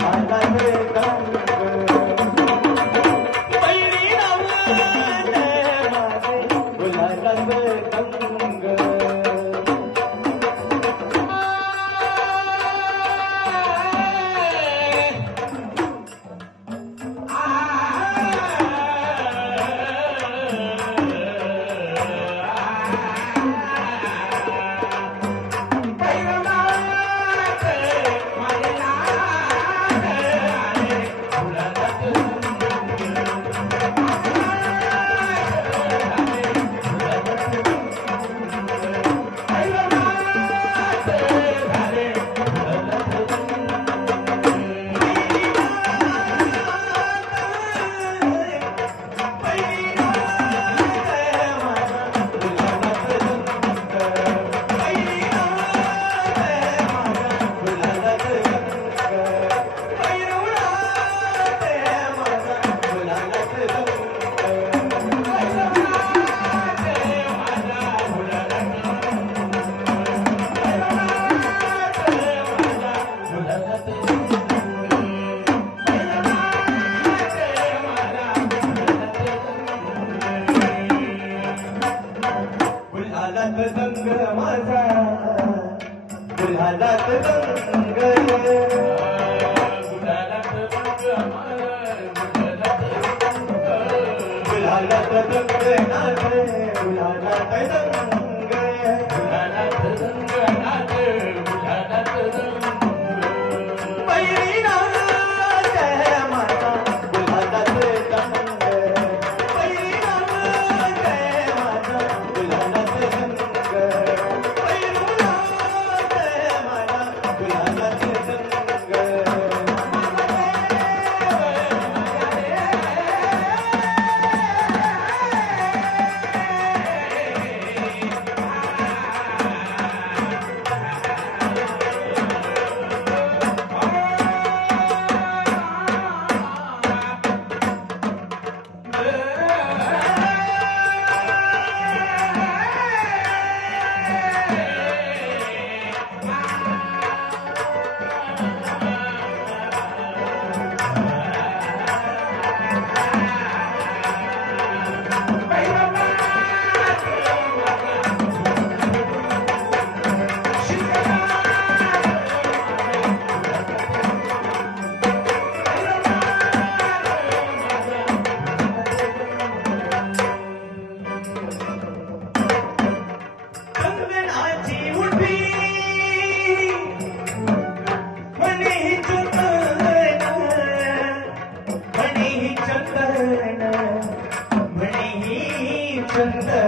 来来。जात संग माझा. बुलालात संग बुलालात संग नाथ Satan.